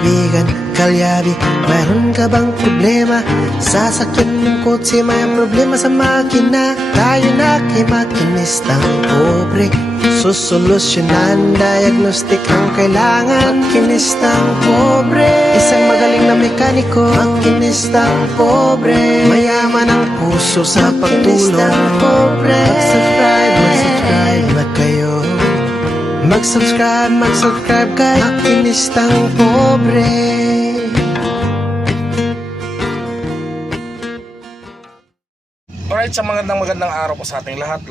kaibigan, kalyabi, mayroon ka bang problema? Sasakyan ng kotse, may problema sa makina. Tayo na kay makinistang pobre, susolusyonan, diagnostic ang kailangan. Makinistang pobre, isang magaling na mekaniko. Makinistang pobre, mayaman ang puso sa pagtulong. Mag-subscribe na kayo. Mag-subscribe kay Makinistang Pobre. Alright, sa magandang araw po sa ating lahat,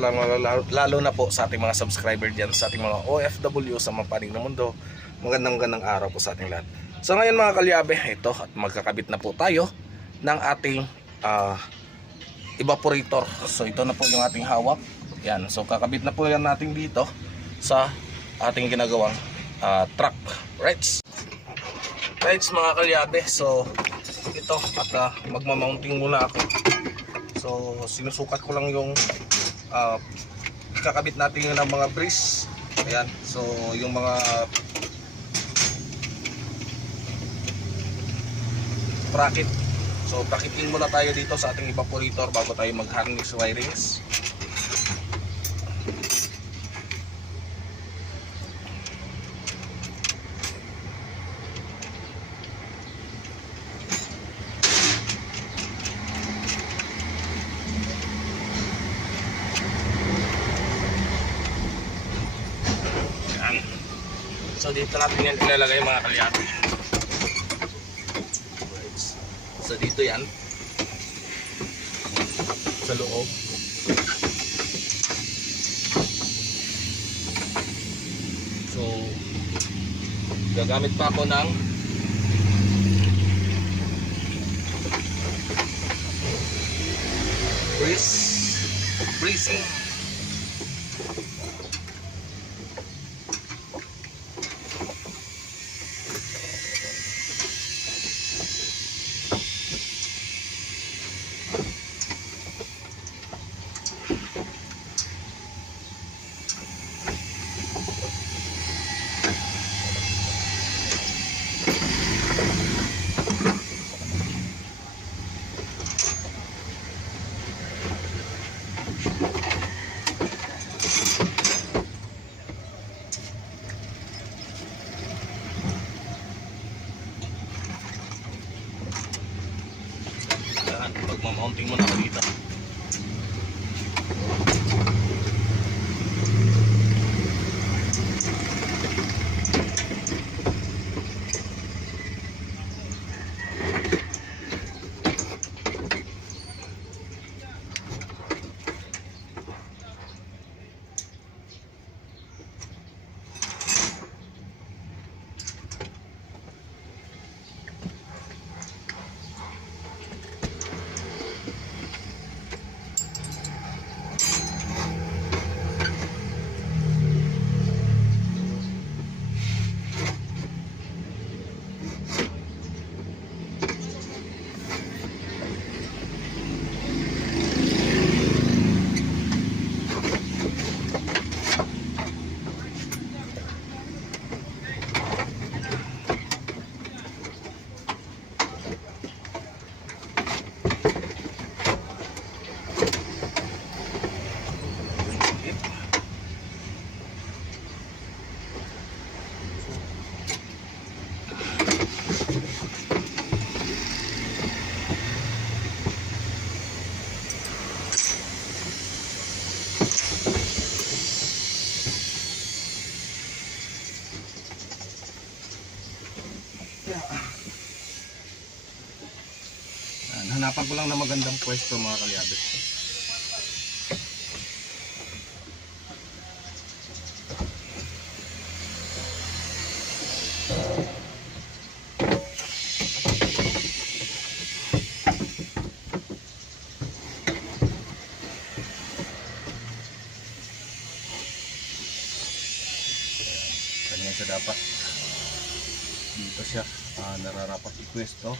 lalo na po sa ating mga subscriber dyan, sa ating mga OFW sa mga panig ng mundo. Magandang araw po sa ating lahat. So ngayon mga kalyabe, ito at magkakabit na po tayo ng ating evaporator. So ito na po yung ating hawak. Yan, so kakabit na po yan natin dito sa ating ginagawang truck. Right mga kalyabe, so ito at magmamounting muna ako. So sinusukat ko lang yung kakabit natin ng mga brace. Ayan, so yung mga bracket. So bracketing muna tayo dito sa ating evaporator bago tayo mag-harness wirings. So dito natin yan ilalagay mga kalyabe. So dito yan sa loob. So gagamit pa ako ng bracing. Magmamounting muna ako dito. Hanapan ko lang na magandang pwesto mga kalyabe. Ganyan siya dapat. Dito siya nararapat i-pwesto.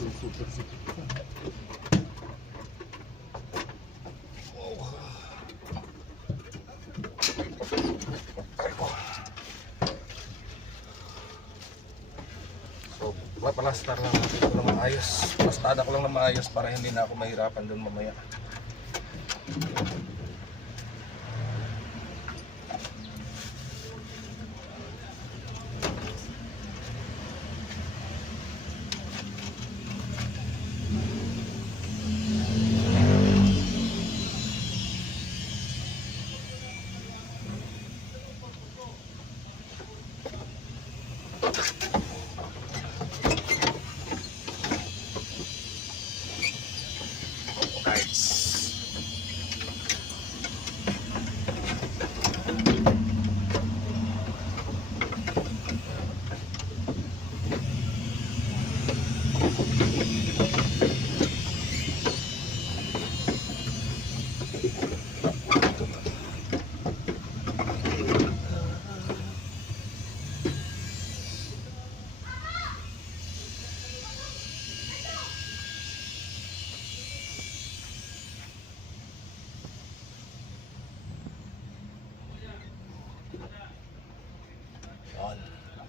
So, palastar lang natin ito na maayos. Plastada ko lang na maayos para hindi na ako mahirapan dun mamaya.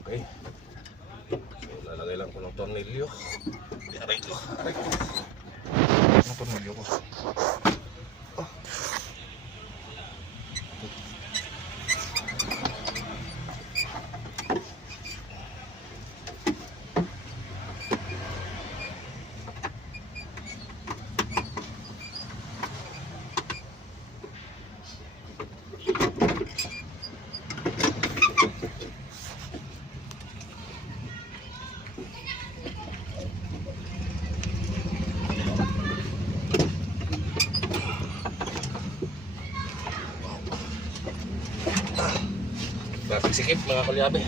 Okay. So, lalagay lang ko ng tornilyo. Aray ko. Ang tornilyo ko. Sikip mga kalyabe.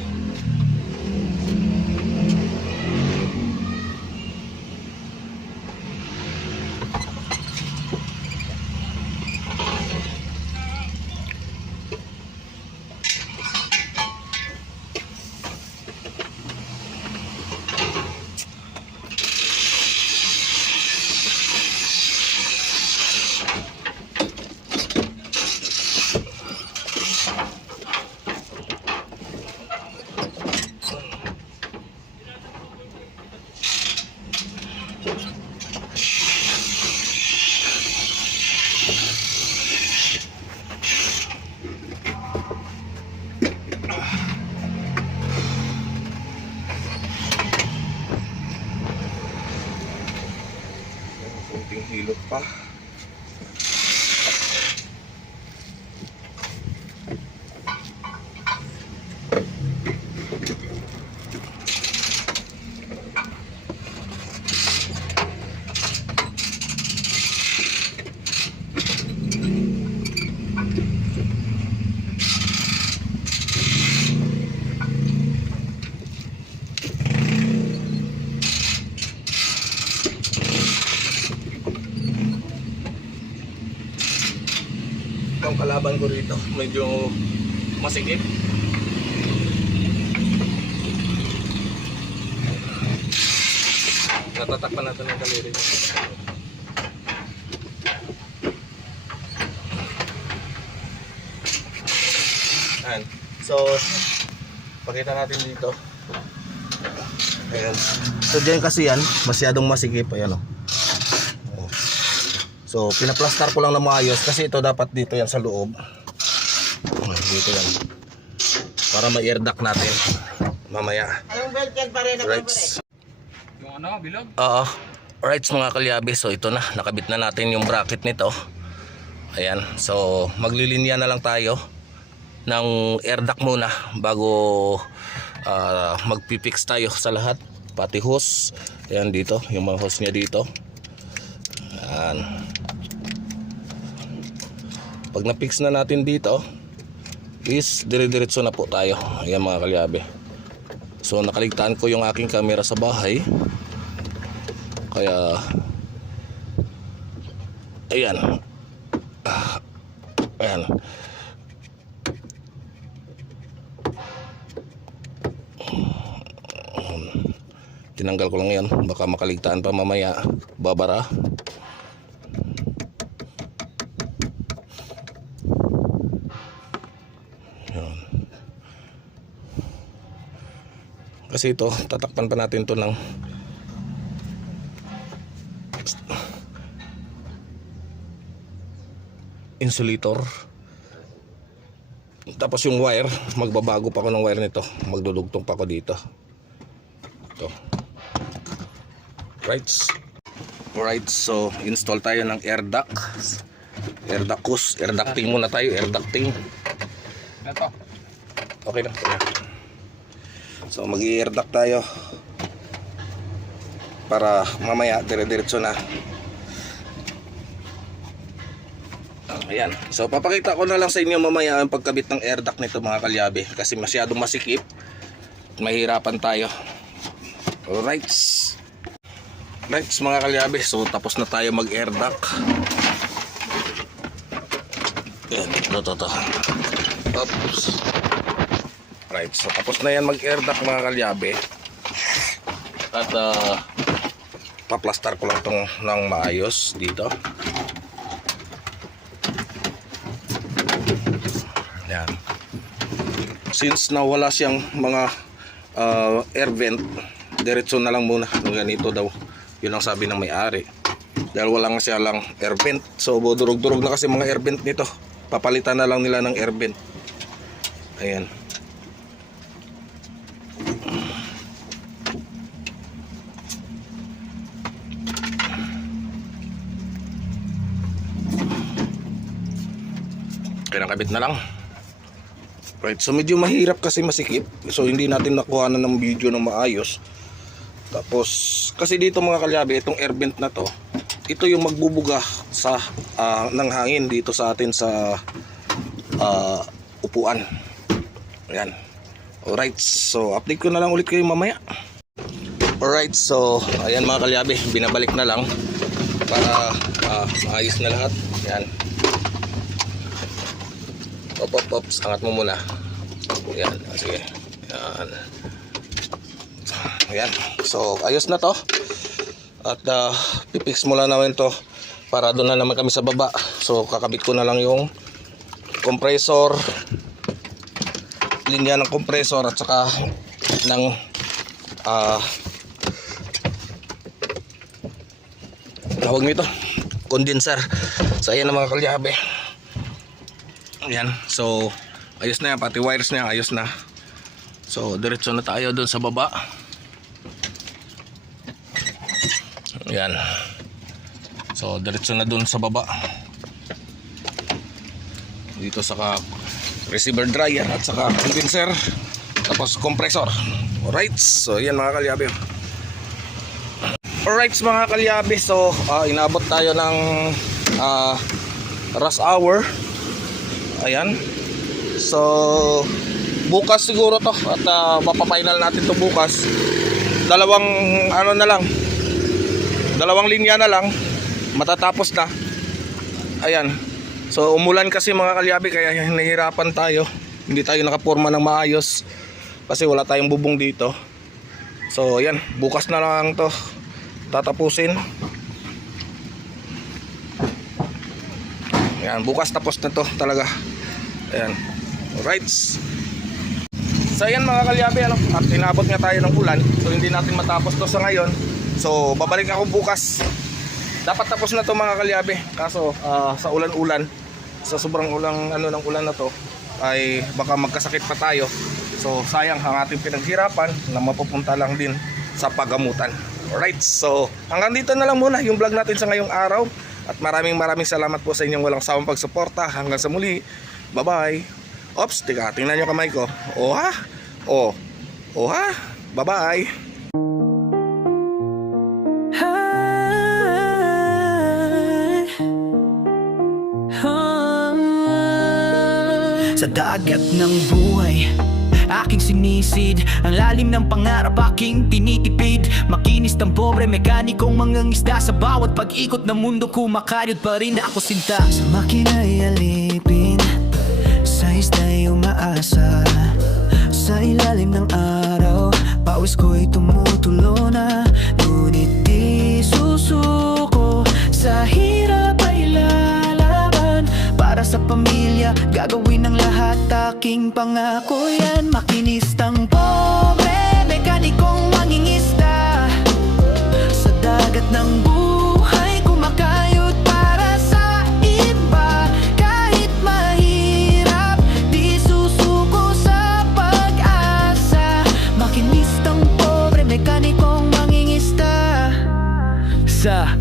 Kunting hilot pa. Ang kalaban ko rito medyo masikip. Natatakpan natin ang kaliri. Ayan. So pakita natin dito. Ayan. So dyan kasi yan masyadong masikip. Ayan o. So pinaplastar ko lang na maayos kasi ito dapat dito yan sa loob. Dito yan. Para ma-air duct natin mamaya. Anong belt yan pare na Right. Yung ano, bilog? Oo. Alright mga kalyabe. So ito na. Nakabit na natin yung bracket nito. Ayan. So maglilinya na lang tayo ng air duct muna bago magpipix tayo sa lahat. Pati hose. Ayan dito. Yung mga hose niya dito. Ayan. Pag na-fix na natin dito is dire-diretso na po tayo. Ayan mga kalyabe. So nakaligtaan ko yung aking camera sa bahay. Kaya ayan. Ayan. tinanggal ko lang yan, baka makaligtaan pa mamaya, babara. Yan. Kasi ito, tatakpan pa natin to ng insulator. Tapos yung wire, magbabago pa ako ng wire nito, magdudugtong pa ako dito. Ito. Right, so install tayo ng air duct. Air ducting muna tayo, air ducting. Ito. Okay na. So mag-air duct tayo para mamaya dire-diretso na. Ayan. So papakita ko na lang sa inyo mamaya ang pagkabit ng air duct nito mga kalyabe, kasi masyadong masikip. Mahirapan tayo. Alright. Right mga kalyabe, so tapos na tayo mag air duct. Ayan, ito. Oops. Right, so tapos na yan mag air duct mga kalyabe. At paplastar ko lang itong ng maayos dito. Yan. Since nawala siyang mga air vent, diretso na lang muna ng ganito daw. Yun ang sabi ng may-ari. Dahil wala nga siya lang air vent. So durog-durog na kasi mga air vent nito. Papalitan na lang nila ng air vent. Ayan. Kinakabit na lang. Right, so medyo mahirap kasi masikip. So hindi natin nakuha na ng video ng maayos. Tapos kasi dito mga kalyabe, itong air vent na to, ito yung magbubuga sa ng hangin dito sa atin sa upuan. Ayan. Alright, so update ko na lang ulit kayo mamaya. Alright, so ayan mga kalyabe, binabalik na lang para maayos na lahat. Ayan. Ops, angat mo muna. Ayan, sige. Ayan. Ayan. So, ayos na to. At pipix mula namin to para doon na naman kami sa baba. So, kakabit ko na lang yung compressor, linya ng compressor at saka ng tawag nito, condenser. So, ayan na mga kalyabe. Ayan, so ayos na yan, pati wires na yan, ayos na. So diretso na tayo doon sa baba. Ayan. So diretso na doon sa baba. Dito saka receiver dryer at saka condenser, tapos compressor. Alright, so yan mga kalyabe. Alright mga kalyabe, so inabot tayo ng rush hour. Ayan. So bukas siguro to at mapapainal natin to bukas. Dalawang linya na lang matatapos na. Ayan. So umulan kasi mga kalyabe, kaya nahihirapan tayo. Hindi tayo nakaporma ng maayos kasi wala tayong bubong dito. So ayan, bukas na lang to tatapusin. Ayan, bukas tapos na to talaga. Ayan. Alright. So ayan mga kalyabe, at inabot nga tayo ng ulan. So hindi natin matapos to sa ngayon. So babalik ako bukas. Dapat tapos na to mga kalyabe. Kaso sa ulan-ulan, sa sobrang ng ulan na to, ay baka magkasakit pa tayo. So sayang ang ating pinaghirapan na mapupunta lang din sa paggamutan. Alright. So hanggang dito na lang muna yung vlog natin sa ngayong araw. At maraming salamat po sa inyong walang sawang pagsuporta. Hanggang sa muli. Bye-bye. Ops, tingnan nyo kamay ko. Oh ha? Oh ha? Bye-bye. Sa dagat ng buhay, aking sinisid. Ang lalim ng pangarap, aking tinitipid. Makinis ng pobre, mekanikong mangangisda. Sa bawat pag-ikot ng mundo, kumakaryot pa rin ako sinta. Sa makina'y alipin, sa isda'y umaasa. Sa ilalim ng araw, Pawis ko'y tumutulo na, ngunit di susuko. Sa hirap ay lalaban, para sa pamilya gagawin ang lahat. Aking pangako yan, makinistang pobre, mekanikong mangingisda. Sa dagat ng buhay kumakayod para sa iba. Kahit mahirap, di susuko sa pag-asa. Makinistang pobre, mekanikong mangingisda. Sa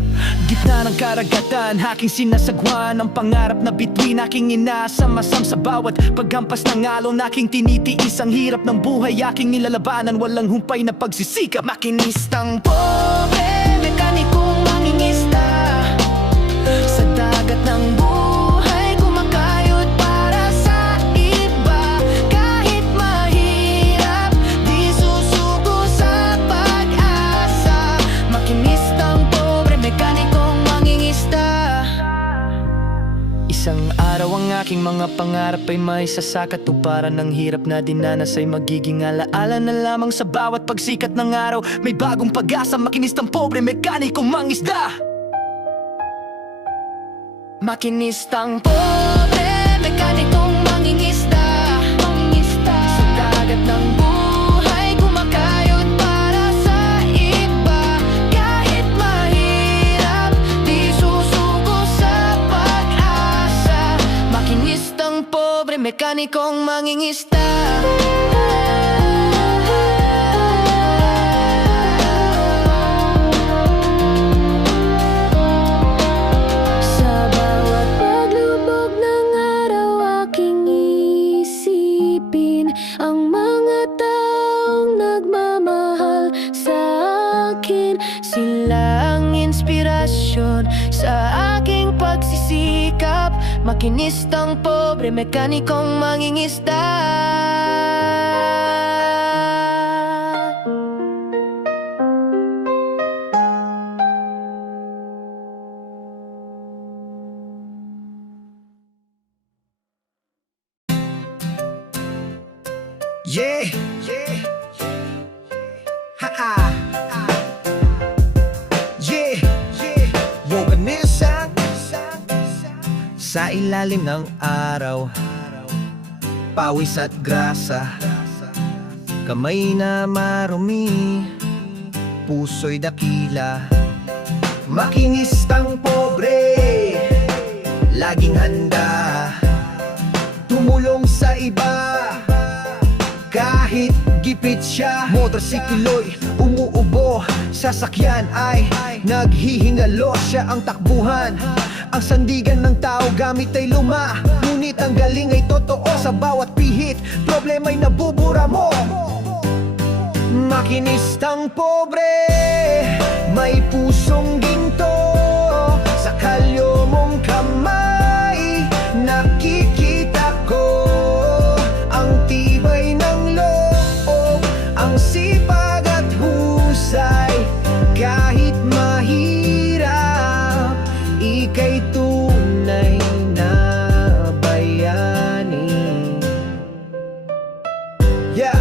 gitna ng karagatan, aking sinasagwan ang pangarap na bituin aking inaasam-asam. Sa bawat paghampas ng alon, aking tinitiis ang hirap ng buhay. Aking nilalabanan, walang humpay na pagsisikap. Makinistang pobre, mekanikong mangingisda. Sa dagat ng buhay kumakayod para sa iba. Kahit mahirap, di susuko sa pag-asa. Makinistang pobre, mekanikong mangingisda. Isang araw ang aking mga pangarap ay may sasakatuparan. Ng hirap na dinanas ay magiging alaala na lamang. Sa bawat pagsikat ng araw may bagong pag-asa. Makinistang pobre, mekanikong mangisda. Makinistang pobre, mekanikong mangingisda. Sa dagat ng buhay kumakayod para sa iba. Kahit mahirap, di susuko sa pag-asa. Makinistang pobre, mekanikong mangingisda. Sa bawat paglubog ng araw aking isipin ang mga taong nagmamahal sa akin. Sila ang inspirasyon sa aking pagsisikap. Makinistang pobre, mekanikong mangingisda. Yeah, yeah, ha-ha, yeah, yeah. Woganisan sa ilalim ng araw, pawis at grasa, kamay na marumi, puso'y dakila. Makinistang pobre, laging handa tumulong sa iba. Kahit gipit siya, motorsiklo'y umuubo, sasakyan ay naghihingalo. Siya ang takbuhan, ang sandigan ng tao gamit ay luma. Ngunit ang galing ay totoo, sa bawat pihit problema'y nabubura mo. Makinistang pobre, may pusong ginto. Sa kalyo mong kamay nakikita ko ang tibay ng loob, ang sipag at husay. Kahit mahirap, ika'y tunay na bayani. Yeah,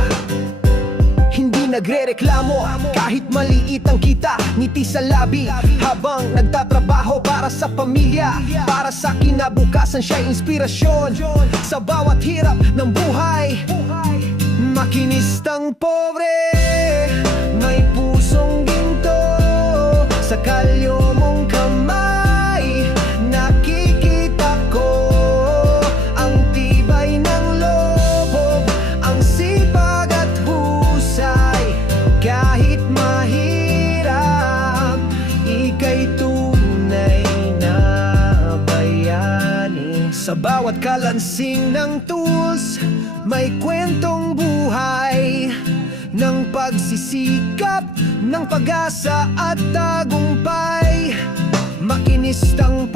hindi nagrereklamo kahit maliit ang kita. Ngiti sa labi habang nagtatrabaho para sa pamilya. Para sa kinabukasan siya'y inspirasyon sa bawat hirap ng buhay. Makinistang pobre, may pusong ginto. Sa kalyo mong kamay nakikita ko ang tibay ng loob, ang sipag at husay. Kahit mahirap, ika'y tunay na bayani. Sa bawat kalansing ng tools may kwentong buhay ng pagsisikap, ng pag-asa at tagumpay. Makinistang